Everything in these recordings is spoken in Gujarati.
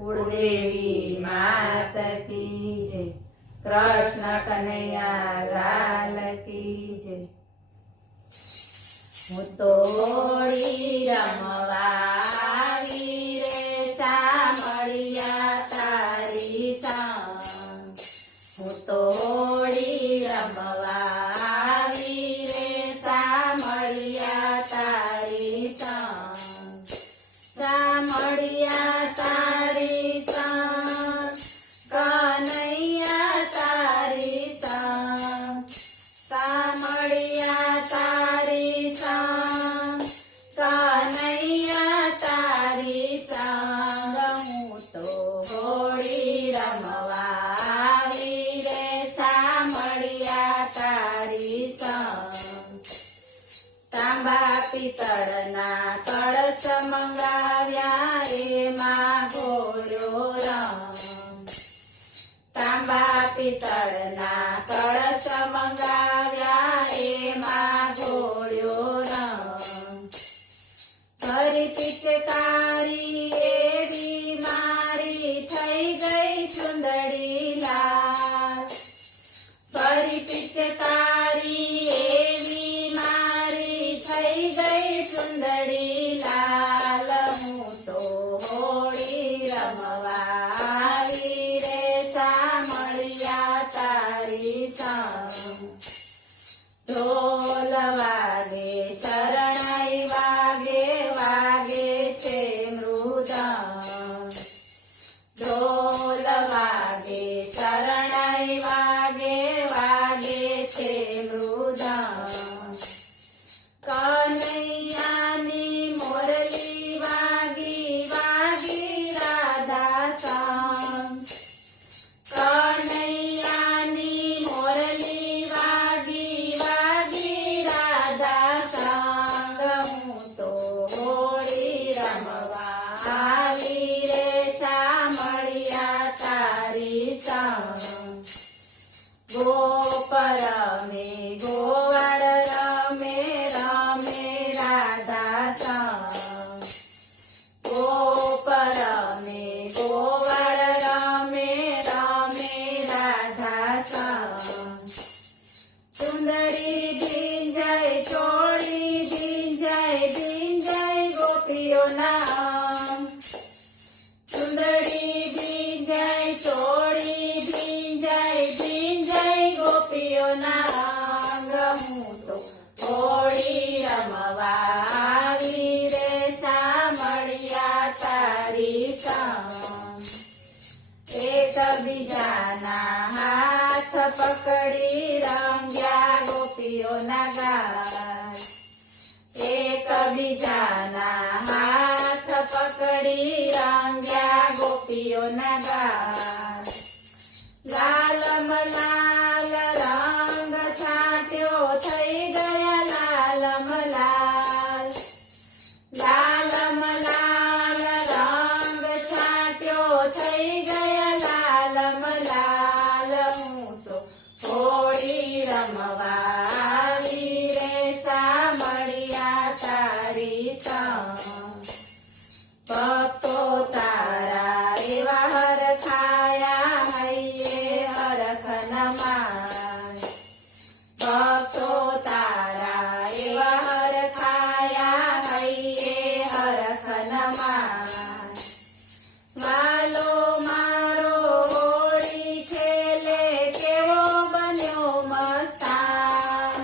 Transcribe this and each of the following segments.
કુળદેવી માત કી જય, કૃષ્ણ કનૈયા લાલ કી જય. હું તો હોળી રમવા આવી રે સામળિયા તારી સંગ. હું તો હોળી રમવા આવી રે સામળિયા તારી સંગ. સામળિયા તારી સંગ, કનૈયા તારી સંગ. સામળિયા તારી સંગ, કનૈયા તારી સંગ. હું તો હોળી રમવા આવી રે સામળિયા તારી સંગ. તાંબા પિત્તળના કળશ મંગાવ્યા એમાં ઘોડ્યો રંગ. તાંબા પિત્તળના કળશ મંગાવ્યા એમાં ઘોડ્યો રંગ. ફરી પિચકારી એવી મારી થઈ ગઈ ચુંદડી લાલ. ફરી પિચકારી એવી મારી થઈ ગઈ ચુંદડી લાલ. હું તો હોળી રમવા આવી રે સામળિયા તારી સંગ. ઢોલ વાગે શરણાઈ વાગે વાગે છે મૃદંગ. ઢોલ વાગે શરણાઈ વાગે વાગે છે મૃદંગ. કનૈયાની મોરલી વાગી વાગી રાધા સંગ. કનૈયાની મોરલી વાગી વાગી રાધા સંગ. હું તો હોળી રમવા આવી રે સામળિયા તારી સંગ. ગોપ રમે ગોવાળ રમે રમે રાધા સંગ. ગોપ રમે ગોવાળ રમે રમે રાધા સંગ. ચુંદડી ભીંજાય ચોળી ભીંજાય ભીંજાય ગોપીઓના અંગ. ચુંદડી ભીંજાય ચોળી ભીંજાય ભીંજાય ગોપીઓના અંગ. હું તો હોળી રમવા આવી રે સામળિયા તારી સંગ. એકબીજાના હાથ પકડી રંગ્યા ગોપીઓના ગાલ. એકબીજાના હાથ પકડી રંગ્યા ગોપીઓના ગાલ. લાલમ લાલ રંગ છાંટ્યો થઈ ગયા લાલમ લાલ. લાલમ લાલ રંગ છાંટ્યો થઈ ગયા લાલમ લાલ. હું તો હોળી રમવા આવી રે સામળિયા તારી સંગ. ભક્તો તારા એવા હરખાયા હૈયે હરખ નમાય. ભક્તો તારા એવા હરખાયા હૈયે હરખ નમાય. વાલો મારો હોળી ખેલે કેવો બન્યો મસ્તાન.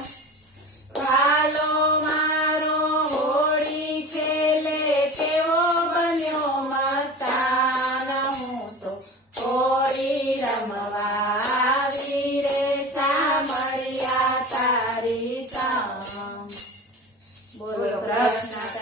વાલો મારો હોળી ખેલે કેવો બન્યો મસ્તાન. હું તો હોળી રમવા આવી રે સામળિયા તારી સંગ. બોલો કૃષ્ણ